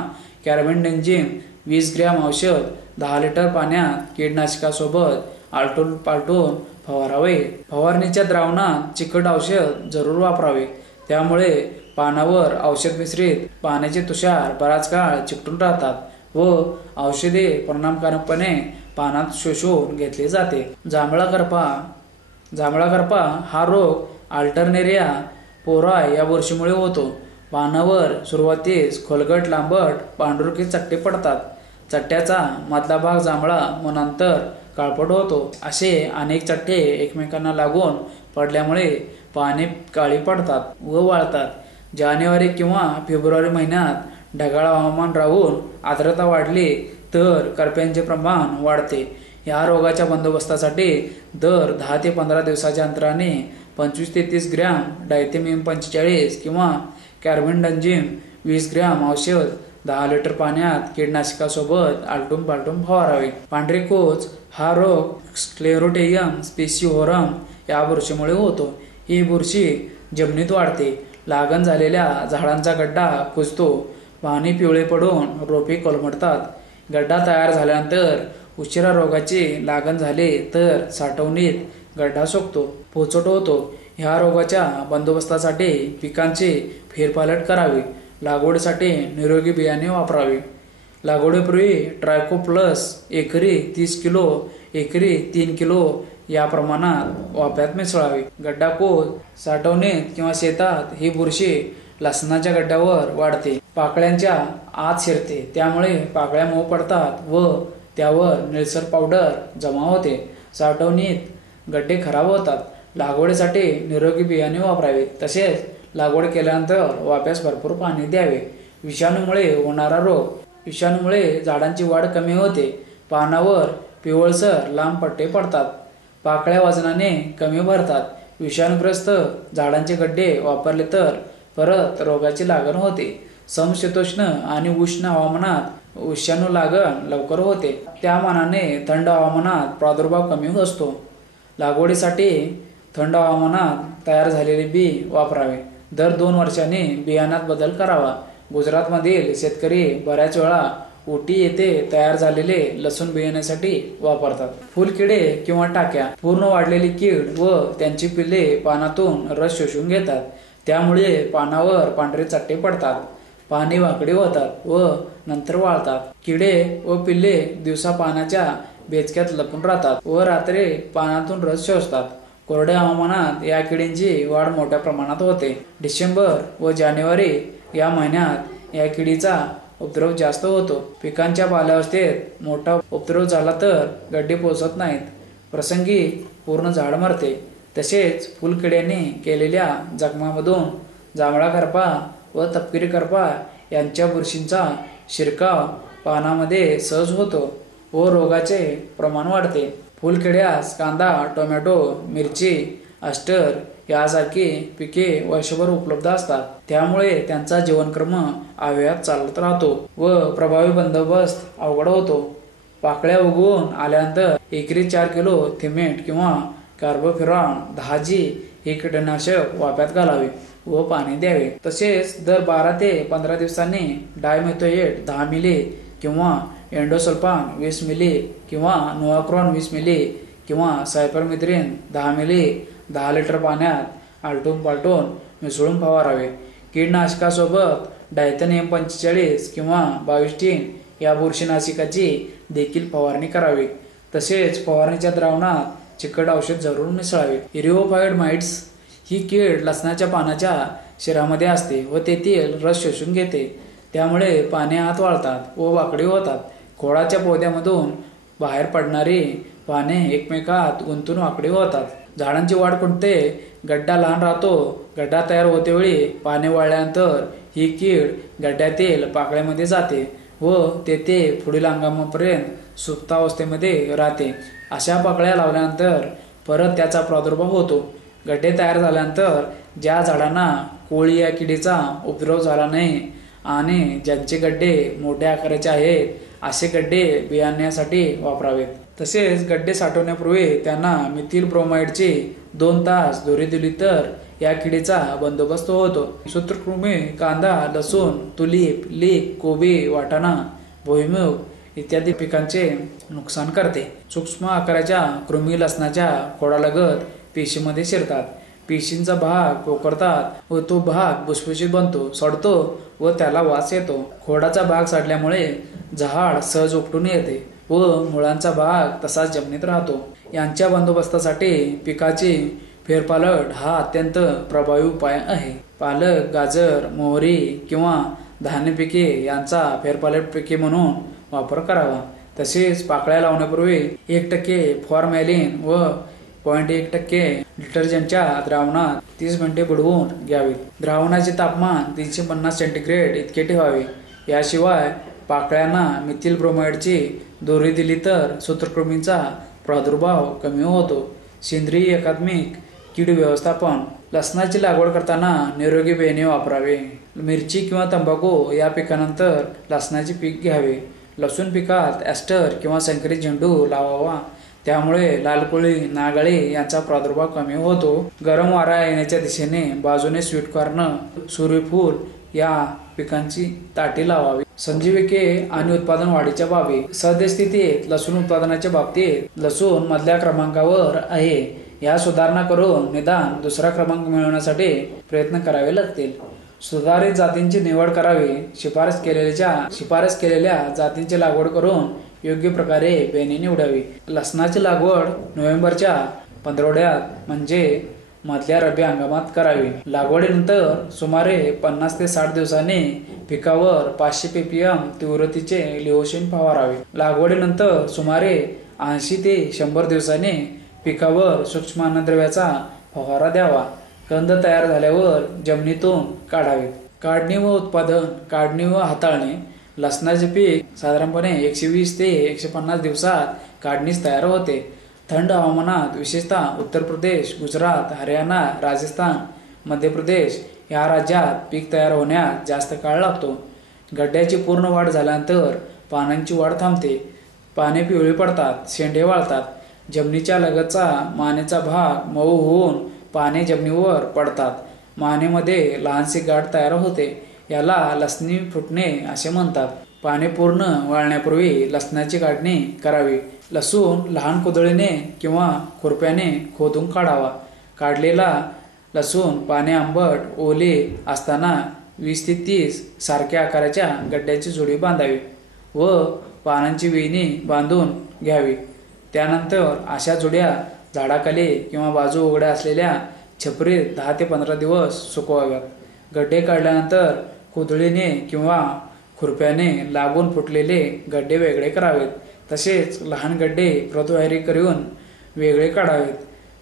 कार्बेंडेझिम 20 ग्रॅम औषध 10 लिटर पाण्यात कीटकनाशकासोबत आलटून पालटून फवारावे. फवारणीच्या द्रावणात चिकट औषध जरूर वापरावे. त्यामुळे पानावर औषध मिश्रित पाण्याचे तुषार बराच काळ चिकटून राहतात व औषधे परिणामकारकपणे पानात शोषून घेतले जाते. जांभळा करपा. जांभळा करपा हा रोग अल्टरनेरिया पोराय या बुरशीमुळे होतो. पानावर सुरुवातीस खोलगट, लांबट, पांढुरकी चट्टे पडतात. चट्ट्याचा मधला भाग जांभळा व नंतर काळपट होतो. असे अनेक चट्टे एकमेकांना लागून पडल्यामुळे पाने काळी पडतात व वाळतात. जानेवारी किंवा फेब्रुवारी महिन्यात ढगाळ हवामान राहून आर्द्रता वाढली तर करप्यांचे प्रमाण वाढते. या रोगाच्या बंदोबस्तासाठी दर 10 ते 15 दिवसाच्या अंतराने 25 ते 30 ग्रॅम डायथेमियम 45 किंवा कार्बेंडेझिम 20 ग्रॅम औषध 10 लिटर पाण्यात कीटकनाशकासोबत आलटून पालटून फवारावे. पांढरी कोच हा रोग स्क्लेरोटियम स्पेसिओरम या बुरशीमुळे होतो. ही बुरशी जमिनीत वाढते. लागण झालेल्या झाडांचा गड्डा कुजतो. पाने पिवळे पडून रोपे कोलमडतात. गड्डा तयार झाल्यानंतर उशिरा रोगाची लागण झाली तर साठवणीत गड्डा सुकतो, पोचट होतो. ह्या रोगाच्या बंदोबस्तासाठी पिकांची फेरपालट करावी. लागवडीसाठी निरोगी बियाणे वापरावे. लागवडीपूर्वी ट्रायकोप्लस एकरी 30 किलो, एकरी 3 किलो या प्रमाणात वाफ्यात मिसळावे. गड्डा कोज. साठवणीत किंवा शेतात ही बुरशी लसणाच्या गड्ड्यावर वाढते, पाकळ्यांच्या आत शिरते. त्यामुळे पाकळ्या मऊ पडतात व त्यावर निळसर पावडर जमा होते. साठवणीत गड्डे खराब होतात. लागवडीसाठी निरोगी बियाणे वापरावे. तसेच लागवड केल्यानंतर वाफ्यास भरपूर पाणी द्यावे. विषाणूमुळे होणारा रोग. विषाणूमुळे झाडांची वाढ कमी होते. पानावर पिवळसर लांब पट्टे पडतात. पाकळ्या वजनाने कमी भरतात. विषाणूग्रस्त झाडांचे गड्डे वापरले तर परत रोगाची लागण होते. समशीतोष्ण आणि उष्ण हवामानात विषाणू लागण लवकर होते. त्या मानाने थंड हवामानात प्रादुर्भाव कमी असतो. लागवडीसाठी थंड हवामानात तयार झालेले बी वापरावे. दर 2 वर्षांनी बियाणात बदल करावा. गुजरातमधील शेतकरी बऱ्याच वेळा ओटी येथे तयार झालेले लसूण बियाण्यासाठी वापरतात. फुलकिडे किंवा टाक्या. पूर्ण वाढलेली कीड व त्यांची पिल्ले पानातून रस शोषून घेतात. त्यामुळे पानावर पांढरे चट्टे पडतात. पाने वाकडी होतात व नंतर वाळतात. किडे व पिल्ले दिवसा पानाच्या बेचक्यात लपून राहतात व रात्री पानातून रस शोषतात. कोरड्या हवामानात या किडींची वाढ मोठ्या प्रमाणात होते. डिसेंबर व जानेवारी या महिन्यात या किडीचा उपद्रव जास्त होतो. पिकांच्या बाल्यावस्थेत मोठा उपद्रव झाला तर गड्डे पोचत नाहीत. प्रसंगी पूर्ण झाड मरते. तसेच फुलकिड्यांनी केलेल्या जखमामधून जांभळा करपा व तपकिरी करपा यांच्या बुरशींचा शिरकाव पानामध्ये सहज होतो व रोगाचे प्रमाण वाढते. फुलकिड्यास कांदा, टोमॅटो, मिरची, अस्टर यासारखी पिके वर्षभर उपलब्ध असतात. त्यामुळे त्यांचा जीवनक्रम अव्याहत चालत राहतो व प्रभावी बंदोबस्त अवघड होतो. पाकळ्या उगवून आल्यानंतर एकरी 4 किलो थिमेट किंवा कार्बोफ्युरॉन 10G हे कीटकनाशक वाफ्यात घालावे व पाणी द्यावे. तसेच दर 12 ते 15 दिवसांनी डायमेथोएट 10 मिली किंवा एंडोसल्फान 20 मिली किंवा नोआक्रॉन 20 मिली किंवा सायपरमेथ्रिन 10 मिली 10 लिटर पाण्यात आलटून पालटून मिसळून फवारावे. कीटकनाशकासोबत डायथेनियम 45 किंवा 22 या बुरशीनाशकाची देखील फवारणी करावी. तसेच फवारणीच्या द्रावणात चिकट औषध जरूर मिसळावे. इरिओफाइड माइट्स ही कीड लसणाच्या पानाच्या शिरामध्ये असते व तेथील रस शोषून घेते. त्यामुळे पाने आत वाळतात व वाकडी होतात. खोडाच्या पौद्यामधून बाहेर पडणारी पाने एकमेकात गुंतून वाकडी होतात. झाडांची वाढ खुंटते. गड्डा लहान राहतो. गड्डा तयार होते वेळी पाने वाळल्यानंतर ही कीड गड्ड्यातील पाकळ्यामध्ये जाते व तेथे पुढील अंगामापर्यंत सुप्तावस्थेमध्ये राहते. अशा पाकळ्या लावल्यानंतर परत त्याचा प्रादुर्भाव होतो. गड्डे तयार झाल्यानंतर ज्या झाडांना कोळी या किडीचा उपद्रव झाला नाही आणि ज्यांचे गड्डे मोठ्या आकाराचे आहेत असे गड्डे बियाण्यासाठी वापरावेत. तसेच गड्डे साठवण्यापूर्वी त्यांना मिथिल ब्रोमाइडची 2 तास दोरी दिली तर या किडीचा बंदोबस्त होतो. सूत्रकृमी कांदा, लसूण, तुलीप, लीक, कोबी, वाटाणा, भुईमूग इत्यादी पिकांचे नुकसान करते. सूक्ष्म आकाराच्या कृमी लसणाच्या खोडालगत पेशीमध्ये शिरतात. पेशींचा भाग पोखरतात व तो भाग भुसभुशीत बनतो, सडतो व त्याला वास येतो. खोडाचा भाग सडल्यामुळे झाड सहज उपटून येते व मुळांचा भाग तसाच जमिनीत राहतो. यांच्या बंदोबस्तासाठी पिकाची फेरपालट हा अत्यंत प्रभावी उपाय आहे. पालक, गाजर, मोहरी किंवा धान्य पिके यांचा फेरपालट पिके म्हणून वापर करावा. तसेच पाकळ्या लावण्यापूर्वी 1% फॉर्मॅलिन व 0.1% डिटर्जंटच्या द्रावणात 30 मिनिटे बुडवून घ्यावे. द्रावणाचे तापमान 350 सेंटीग्रेड इतके ठेवावे. याशिवाय पाकळ्यांना मिथिल ब्रोमाइडची दोरी दिली तर सूत्रकृमींचा प्रादुर्भाव कमी होतो. सेंद्रिय एकात्मिक कीड व्यवस्थापन. लसणाची लागवड करताना निरोगी बियाणे वापरावे. मिरची किंवा तंबाखू या पिकानंतर लसणाचे पीक घ्यावे. लसूण पिकात ॲस्टर किंवा संकरित झेंडू लावावा. त्यामुळे लालकोळी, नागाळी यांचा प्रादुर्भाव कमी होतो. गरम वारा येण्याच्या दिशेने बाजूने स्वीटकॉर्न, सूर्यफूल या पिकांची ताटी लावावी. संजीविके आणि उत्पादन वाढीच्या बाबी. सद्यस्थितीत लसूण उत्पादनाच्या बाबतीत लसूण मधल्या क्रमांकावर आहे. या सुधारणा करून निदान 2रा क्रमांक मिळवण्यासाठी प्रयत्न करावे लागतील. सुधारित जातींची निवड करावी. शिफारस केलेल्या जातींची लागवड करून योग्य प्रकारे बेणी निवडावी. लसणाची लागवड नोव्हेंबरच्या पंधरवड्यात म्हणजे मधल्या रब्बी हंगामात करावी. लागवडीनंतर सुमारे 50 ते 60 दिवसांनी पिकावर 500 ppm तीव्रतेचे लिओसिन फवारावे. लागवडीनंतर सुमारे 80 ते 100 दिवसांनी पिकावर सूक्ष्म अन्नद्रव्याचा फवारा द्यावा. कंद तयार झाल्यावर जमिनीतून काढावे. काढणी व उत्पादन. काढणी व हाताळणी. लसणाचे पीक साधारणपणे 120 ते 150 दिवसात काढणीस तयार होते. थंड हवामानात विशेषतः उत्तर प्रदेश, गुजरात, हरियाणा, राजस्थान, मध्य प्रदेश या राज्यात पीक तयार होण्यास जास्त काळ लागतो. गड्ड्याची पूर्ण वाढ झाल्यानंतर पानांची वाढ थांबते. पाने पिवळी पडतात, शेंडे वाळतात. जमिनीच्या लगतचा मानेचा भाग मऊ होऊन पाने जमिनीवर पडतात. मानेमध्ये लहानशी गाठ तयार होते. याला लसणी फुटणे असे म्हणतात. पाने पूर्ण वाळण्यापूर्वी लसणाची काढणी करावी. लसूण लहान कुदळीने किंवा खुरप्याने खोदून काढावा. काढलेला लसूण पाने आंबट, ओले असताना 20 ते 30 सारख्या आकाराच्या गड्ड्याची जोडी बांधावी व पानांची वेणी बांधून घ्यावी. त्यानंतर अशा जोड्या झाडाखाली किंवा बाजू उघड्या असलेल्या छपरीत 10 ते 15 दिवस सुकवाव्यात. गड्डे काढल्यानंतर कुदळीने किंवा खुरप्याने लागून फुटलेले गड्डे वेगळे करावेत. तसेच लहान गड्डे प्रतवारी करून वेगळे काढावेत.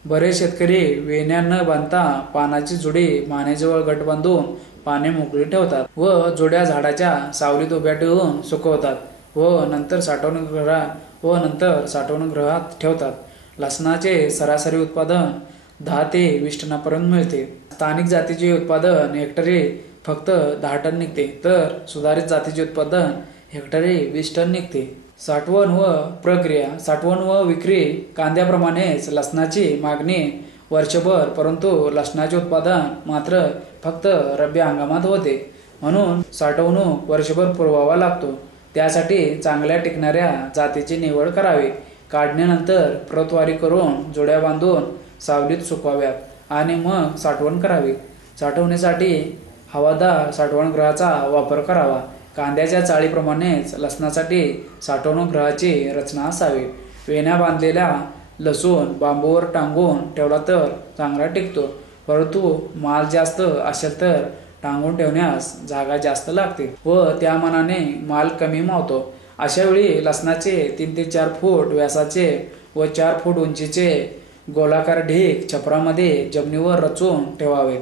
बरेच शेतकरी वेण्या न बांधता पानाची जुडी मानेजवळ गट बांधून पाने मोकळी ठेवतात व जोड्या झाडाच्या सावलीत उभ्या ठेवून सुकवतात व नंतर साठवणुकगृहात ठेवतात. लसणाचे सरासरी उत्पादन 10 ते 20 टनापर्यंत मिळते. स्थानिक जातीचे उत्पादन हेक्टरी फक्त 10 टन निघते, तर सुधारित जातीचे उत्पादन हेक्टरी 20 टन निघते. साठवण व प्रक्रिया. साठवण व विक्री. कांद्याप्रमाणेच लसणाची मागणी वर्षभर, परंतु लसणाचे उत्पादन मात्र फक्त रब्बी हंगामात होते, म्हणून साठवणूक वर्षभर पुरवावा लागतो. त्यासाठी चांगल्या टिकणाऱ्या जातीची निवड करावी. काढणीनंतर प्रतवारी करून जोड्या बांधून सावलीत सुकवाव्यात आणि मग साठवण करावी. साठवणीसाठी हवादार साठवणगृहाचा वापर करावा. कांद्याच्या चाळीप्रमाणेच लसणासाठी साठवणुकगृहाची रचना असावी. वेण्या बांधलेला लसूण बांबूवर टांगून ठेवला तर चांगला टिकतो, परंतु माल जास्त असेल तर टांगून ठेवण्यास जागा जास्त लागते व त्या मानाने माल कमी मावतो. अशा वेळी लसणाचे 3 ते 4 फूट व्यासाचे व 4 फूट उंचीचे गोलाकार ढीग छपरामध्ये जमिनीवर रचून ठेवावेत.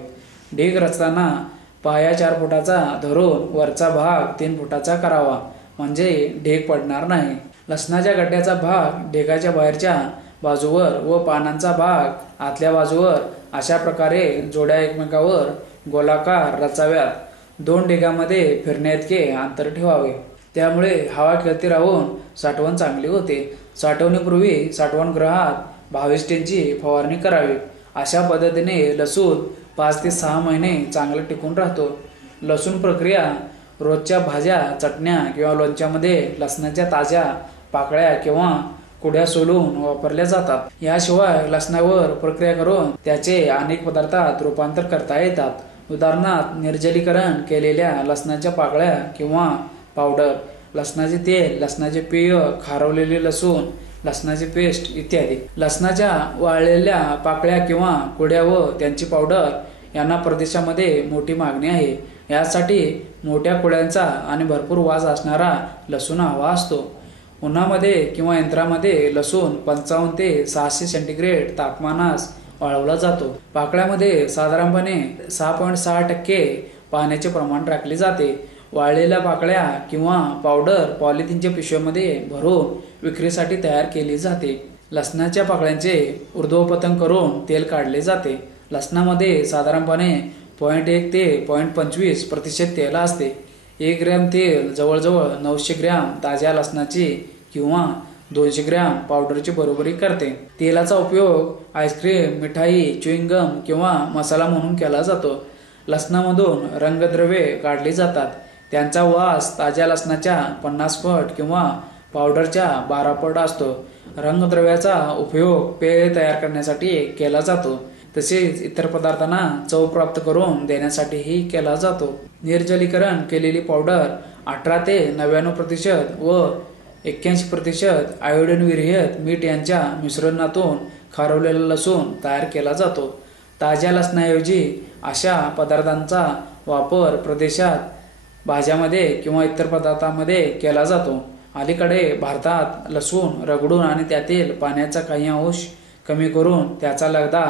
ढीग रचताना पाया 4 फुटाचा धरून वरचा भाग 3 फुटाचा करावा, म्हणजे ढीग पडणार नाही. लसणाच्या गड्ड्याचा भाग ढेगाच्या बाहेरच्या बाजूवर व पानांचा भाग आतल्या बाजूवर अशा प्रकारे जोड्या एकमेकावर गोलाकार रचाव्यात. 2 ढेगामध्ये फिरण्याइतके अंतर ठेवावे, त्यामुळे हवा खेळती राहून साठवण चांगली होते. साठवणीपूर्वी साठवणगृहात 22 फवारणी करावी. अशा पद्धतीने लसूण 5 ते 6 महिने चांगलं टिकून राहतो. लसूण प्रक्रिया. रोजच्या भाज्या, चटण्या किंवा लोणच्यामध्ये लसणाच्या ताज्या पाकळ्या किंवा कुड्या सोलून वापरल्या जातात. याशिवाय लसणावर प्रक्रिया करून त्याचे अनेक पदार्थात रूपांतर करता येतात. उदाहरणार्थ निर्जलीकरण केलेल्या लसणाच्या पाकळ्या किंवा पावडर, लसणाचे तेल, लसणाचे पेय, खारवलेले लसूण, लसणाची पेस्ट इत्यादी. लसणाच्या वाळलेल्या पाकळ्या किंवा कुड्या व त्यांची पावडर यांना परदेशामध्ये मोठी मागणी आहे. यासाठी मोठ्या कुड्यांचा आणि भरपूर वास असणारा लसूण हवा असतो. उन्हामध्ये किंवा यंत्रामध्ये लसूण 55 ते 600 सेंटीग्रेड तापमानास वाळवला जातो. पाकळ्यामध्ये साधारणपणे 6.6% पाण्याचे प्रमाण राखले जाते. वाळलेल्या पाकळ्या किंवा पावडर पॉलिथिनच्या पिशव्यामध्ये भरून विक्रीसाठी तयार केली जाते. लसणाच्या पाकळ्यांचे ऊर्ध्वपतन करून तेल काढले जाते. लसणामध्ये साधारणपणे 0.1 ते 0.25% तेल असते. 1 ग्रॅम तेल जवळजवळ 900 ग्रॅम ताज्या लसणाची किंवा 200 ग्रॅम पावडरची बरोबरी करते. तेलाचा उपयोग आईस्क्रीम, मिठाई, च्युइंगम किंवा मसाला म्हणून केला जातो. लसणामधून रंगद्रव्ये काढली जातात. त्यांचा वास ताज्या लसणाच्या 50 पट किंवा पावडरच्या 12 पट असतो. रंगद्रव्याचा उपयोग पेय तयार करण्यासाठी केला जातो, तसेच इतर पदार्थांना चव प्राप्त करून देण्यासाठीही केला जातो. निर्जलीकरण केलेली पावडर 18 ते 99% व 81% आयोडीन विरहित मीठ यांच्या मिश्रणातून खारवलेला लसूण तयार केला जातो. ताज्या लसणाऐवजी अशा पदार्थांचा वापर प्रदेशात भाज्यामध्ये किंवा इतर पदार्थांमध्ये केला जातो. अलीकडे भारतात लसूण रगडून आणि त्यातील पाण्याचा काही अंश कमी करून त्याचा लगदा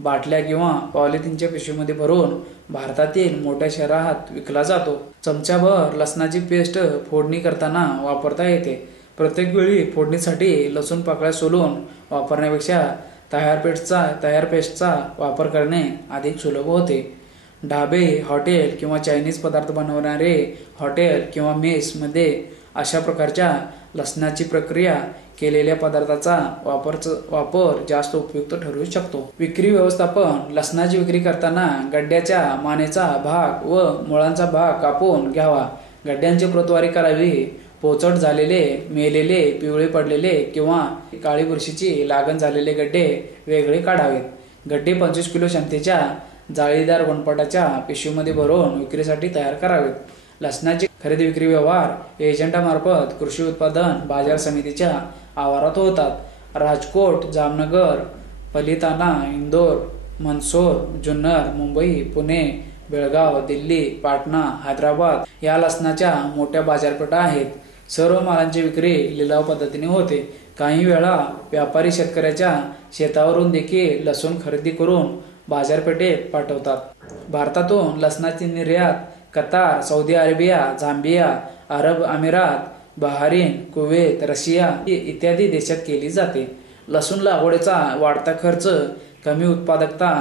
बाटल्या किंवा पॉलिथिनच्या पिशवीमध्ये भरून भारतातील मोठ्या शहरात विकला जातो. चमचाभर लसणाची पेस्ट फोडणी करताना वापरता येते. प्रत्येक वेळी फोडणीसाठी लसूण पाकळ्या सोलून वापरण्यापेक्षा तयार पेस्टचा वापर करणे अधिक सुलभ होते. ढाबे, हॉटेल किंवा चायनीज पदार्थ बनवणारे हॉटेल किंवा मेसमध्ये अशा प्रकारच्या लसणाची प्रक्रिया केलेल्या पदार्थाचा वापर जास्त उपयुक्त ठरू शकतो. विक्री व्यवस्थापन. लसणाची विक्री करताना गड्ड्याच्या मानेचा भाग व मुळांचा भाग कापून घ्यावा. गड्ड्यांची प्रतवारी करावी. पोचट झालेले, मेलेले, पिवळे पडलेले किंवा काळी बुरशीची लागण झालेले गड्डे वेगळे काढावेत. गड्डे 25 किलो क्षमतेच्या जाळीदार गोणपाटाच्या पिशवीमध्ये भरून विक्रीसाठी तयार करावेत. लसणाची खरेदी विक्री व्यवहार एजंटामार्फत कृषी उत्पादन बाजार समितीच्या आवारात होतात. राजकोट, जामनगर, पलिताना, इंदोर, मंदसौर, जुन्नर, मुंबई, पुणे, बेळगाव, दिल्ली, पाटणा, हैदराबाद या लसणाच्या मोठ्या बाजारपेठा आहेत. सर्व मालांची विक्री लिलाव पद्धतीने होते. काही वेळा व्यापारी शेतकऱ्याच्या शेतावरून देखील लसूण खरेदी करून बाजारपेठेत पाठवतात. भारतातून लसणाची निर्यात कतार, सौदी अरेबिया, झांबिया, अरब अमिरात, बहारीन, कुवेत, रशिया इत्यादी देशात केली जाते. लसूण लागवडीचा वाढता खर्च, कमी उत्पादकता,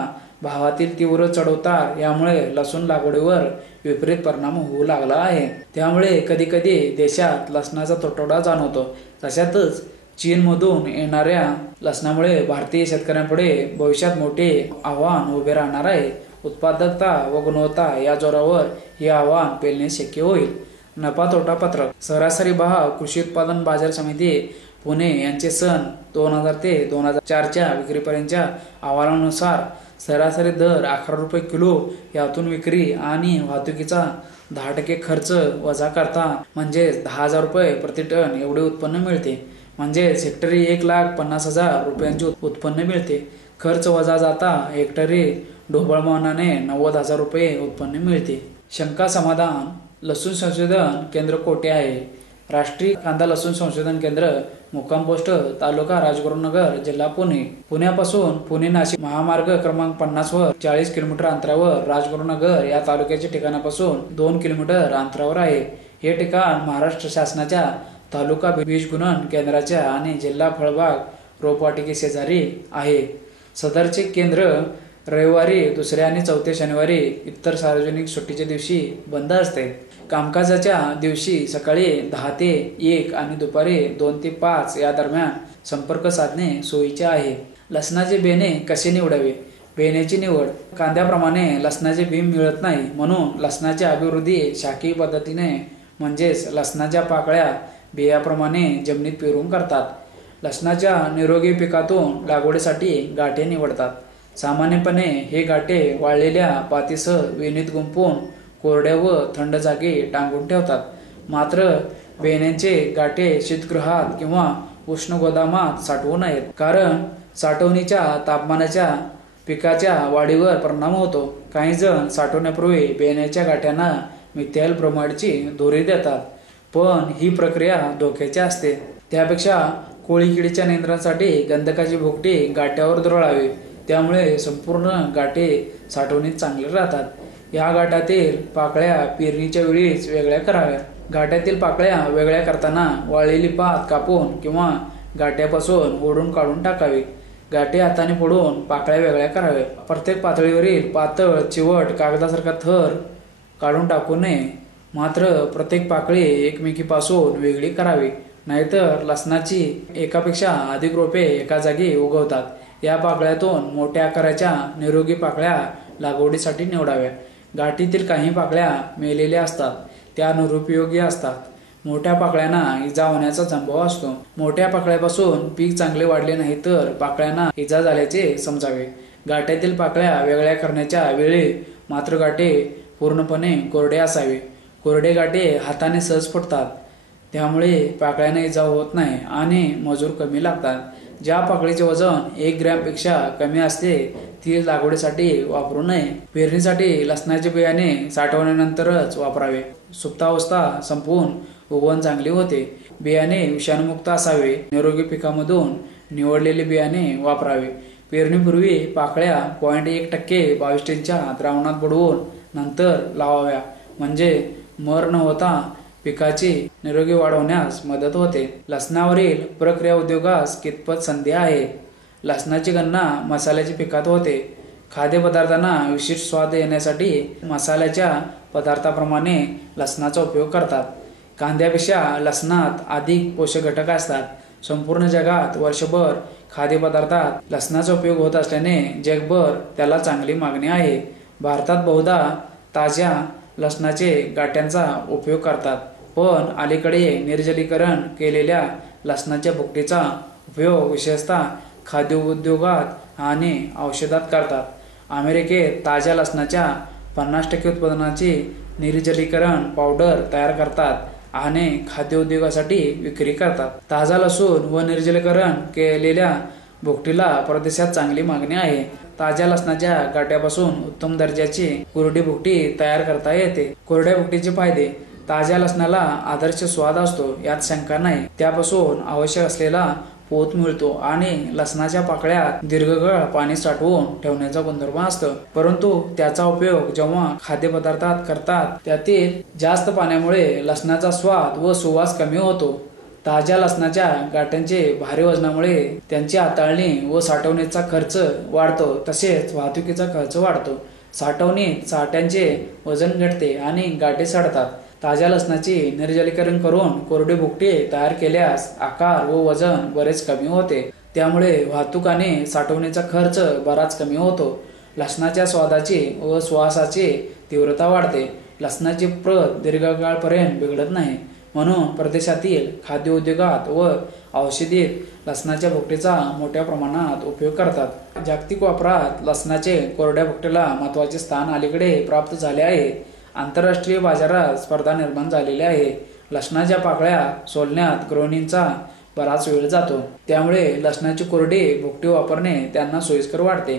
भावातील तीव्र चढउतार यामुळे लसूण लागवडीवर विपरीत परिणाम होऊ लागला आहे. त्यामुळे कधीकधी देशात लसणाचा तुटवडा जाणवतो. तशातच चीनमधून येणाऱ्या लसणामुळे भारतीय शेतकऱ्यांपुढे भविष्यात मोठे आव्हान उभे राहणार आहे. उत्पादकता व गुणवत्ता या जोरावर हे आव्हान पेलणे शक्य होईल. नफा तोटा पत्रक. सरासरी भाव कृषी उत्पादन बाजार समिती पुणे यांचे सन 2000 ते 2004च्या विक्रीपर्यंतच्या अहवालानुसार सरासरी दर 11 रुपये किलो. यातून विक्री आणि वाहतुकीचा 10% खर्च वजा करता म्हणजे 10,000 रुपये प्रति टन एवढे उत्पन्न मिळते. म्हणजेच हेक्टरी 1,50,000 रुपयांचे उत्पन्न मिळते. खर्च वजा जाता हेक्टरी ढोबळमानाने 90,000 रुपये उत्पन्न मिळते. शंका समाधान. लसूण संशोधन केंद्र कोठे आहे? राष्ट्रीय कांदा लसूण संशोधन केंद्र, मुक्काम पोस्ट तालुका राजगुरुनगर, जिल्हा पुणे. पुण्यापासून पुणे नाशिक महामार्ग क्रमांक 50 वर 40 किलोमीटर अंतरावर राजगुरुनगर या तालुक्याच्या ठिकाणापासून 2 किलोमीटर अंतरावर आहे. हे ठिकाण महाराष्ट्र शासनाच्या तालुका बीजगुणन केंद्राच्या आणि जिल्हा फळबाग रोपवाटिके शेजारी आहे. सदरचे केंद्र रविवारी, दुसऱ्या आणि चौथ्या शनिवारी, इतर सार्वजनिक सुट्टीच्या दिवशी बंद असते. कामकाजाच्या दिवशी सकाळी 10 ते 1 आणि दुपारी 2 ते 5 या दरम्यान संपर्क साधणे सोयीचे आहे. लसणाचे बेणे कसे निवडावे? बेण्याची निवड. कांद्याप्रमाणे लसणाचे बी मिळत नाही, म्हणून लसणाची अभिवृद्धी शाखीय पद्धतीने म्हणजेच लसणाच्या पाकळ्या बियाप्रमाणे जमिनीत पेरून करतात. लसणाच्या निरोगी पिकातून लागवडीसाठी गाठे निवडतात. सामान्यपणे हे गाठे वाळलेल्या पातीसह वेणीत गुंफून कोरड्या व थंड जागी टांगून ठेवतात. मात्र बेण्यांचे गाठे शीतगृहात किंवा उष्ण गोदामात साठवू नयेत, कारण साठवणीच्या तापमानाच्या पिकाच्या वाढीवर परिणाम होतो. काही जण साठवण्यापूर्वी बेण्याच्या गाठ्यांना मिथाइल ब्रोमाइडची धुरी देतात, पण ही प्रक्रिया धोक्याची असते. त्यापेक्षा कोळी किडीच्या नियंत्रणासाठी गंधकाची भुकटी गाठ्यावर धुराळावी, त्यामुळे संपूर्ण गाठे साठवणीत चांगले राहतात. या गाठ्यातील पाकळ्या पेरणीच्या वेळीच वेगळ्या कराव्या. गाठ्यातील पाकळ्या वेगळ्या करताना वाळलेली पात कापून किंवा गाठ्यापासून ओढून काढून टाकावी. गाठी हाताने फोडून पाकळ्या वेगळ्या कराव्या. प्रत्येक पातळीवरील पातळ चिवट कागदासारखा थर काढून टाकू नये. मात्र प्रत्येक पाकळी एकमेकीपासून वेगळी करावी, नाहीतर लसणाची एकापेक्षा अधिक रोपे एका जागी उगवतात. या पाकळ्यातून मोठ्या आकाराच्या निरोगी पाकळ्या लागवडीसाठी निवडाव्या. गाठीतील काही पाकळ्या मेलेल्या असतात, त्या निरुपयोगी असतात. मोठ्या पाकळ्यांना इजा होण्याचा संभव असतो. मोठ्या पाकळ्यापासून पीक चांगले वाढले नाही तर पाकळ्यांना इजा झाल्याचे समजावे. गाठ्यातील पाकळ्या वेगळ्या करण्याच्या वेळी मात्र गाठे पूर्णपणे कोरडे असावे. कोरडे गाठे हाताने सहज फुटतात, त्यामुळे पाकळ्यांना इजा होत नाही आणि मजूर कमी लागतात. ज्या पाकळीचे वजन 1 ग्रॅमपेक्षा कमी असते ती लागवडीसाठी वापरू नये. पेरणीसाठी लसणाचे बियाणे साठवण्यानंतरच वापरावे. सुप्तावस्था संपवून उगवण चांगली होते. बियाणे विषाणूमुक्त असावे. निरोगी पिकामधून निवडलेले बियाणे वापरावे. पेरणीपूर्वी पाकळ्या 0.1% 22 द्रावणात बुडवून नंतर लावाव्या, म्हणजे मर न होता पिकाची निरोगी वाढ होण्यास मदत होते. लसणावरील प्रक्रिया उद्योगास कितपत संधी आहे? लसणाची गणना मसाल्याच्या पिकात होते. खाद्यपदार्थांना विशिष्ट स्वाद येण्यासाठी मसाल्याच्या पदार्थाप्रमाणे लसणाचा उपयोग करतात. कांद्यापेक्षा लसणात अधिक पोषक घटक असतात. संपूर्ण जगात वर्षभर खाद्यपदार्थात लसणाचा उपयोग होत असल्याने जगभर त्याला चांगली मागणी आहे. भारतात बहुधा ताज्या लसणाचे गाठ्यांचा उपयोग करतात, पण अलीकडे निर्जलीकरण केलेल्या लसणाच्या भुकटीचा उपयोग विशेषतः खाद्य उद्योगात आणि औषधात करतात. अमेरिकेत ताज्या लसणाच्या 50% उत्पादनाची निर्जलीकरण पावडर तयार करतात आणि खाद्य उद्योगासाठी विक्री करतात. ताजा लसूण व निर्जलीकरण केलेल्या भुकटीला परदेशात चांगली मागणी आहे. ताज्या लसणाच्या गाठ्यापासून उत्तम दर्जाची कोरडी भुकटी तयार करता येते. कोरड्या भुकटीचे फायदे. ताज्या लसणाला आदर्श स्वाद असतो, यात शंका नाही. त्यापासून आवश्यक असलेला पोत मिळतो आणि लसणाच्या पाकळ्यात दीर्घकाळ पाणी साठवून ठेवण्याचा गुणधर्म असतो. परंतु त्याचा उपयोग जेव्हा खाद्यपदार्थात करतात त्यातील जास्त पाण्यामुळे लसणाचा स्वाद व सुवास कमी होतो. ताज्या लसणाच्या गाठ्यांचे भारी वजनामुळे त्यांची हाताळणी व साठवणीचा खर्च वाढतो, तसेच वाहतुकीचा खर्च वाढतो. साठवणीत साठ्यांचे वजन घटते आणि गाठी सडतात. ताज्या लसणाची निर्जलीकरण करून कोरडी भुकटी तयार केल्यास आकार व वजन बरेच कमी होते. त्यामुळे वाहतूक आणि साठवणीचा खर्च बराच कमी होतो. लसणाच्या स्वादाची व सुवासाची तीव्रता वाढते. लसणाची प्रत दीर्घकाळपर्यंत बिघडत नाही, म्हणून परदेशातील खाद्य उद्योगात व औषधीत लसणाच्या भुकटीचा मोठ्या प्रमाणात उपयोग करतात. जागतिक वापरात लसणाचे कोरड्या भुकटीला महत्त्वाचे स्थान अलीकडे प्राप्त झाले आहे. आंतरराष्ट्रीय बाजारात स्पर्धा निर्माण झालेली आहे. लसणाच्या पाकळ्या सोलण्यात गृहिणींचा बराच वेळ जातो, त्यामुळे लसणाची कोरडी भुकटी वापरणे त्यांना सोयीस्कर वाटते.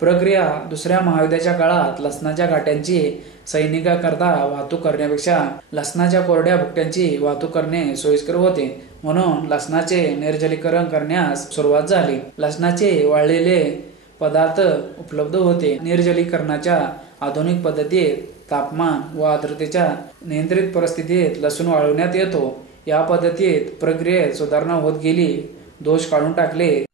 प्रक्रिया दुसऱ्या महायुद्धाच्या काळात लसणाच्या गाठ्यांची सैनिकांकरता वाहतूक करण्यापेक्षा लसणाच्या कोरड्या भुकट्यांची वाहतूक करणे सोयीस्कर होते, म्हणून लसणाचे निर्जलीकरण करण्यास सुरुवात झाली. लसणाचे वाळलेले पदार्थ उपलब्ध होते. निर्जलीकरणाच्या आधुनिक पद्धतीत तापमान व आर्द्रतेच्या नियंत्रित परिस्थितीत लसूण वाळवण्यात येतो. या पद्धतीत प्रक्रियेत सुधारणा होत गेली. दोष काढून टाकले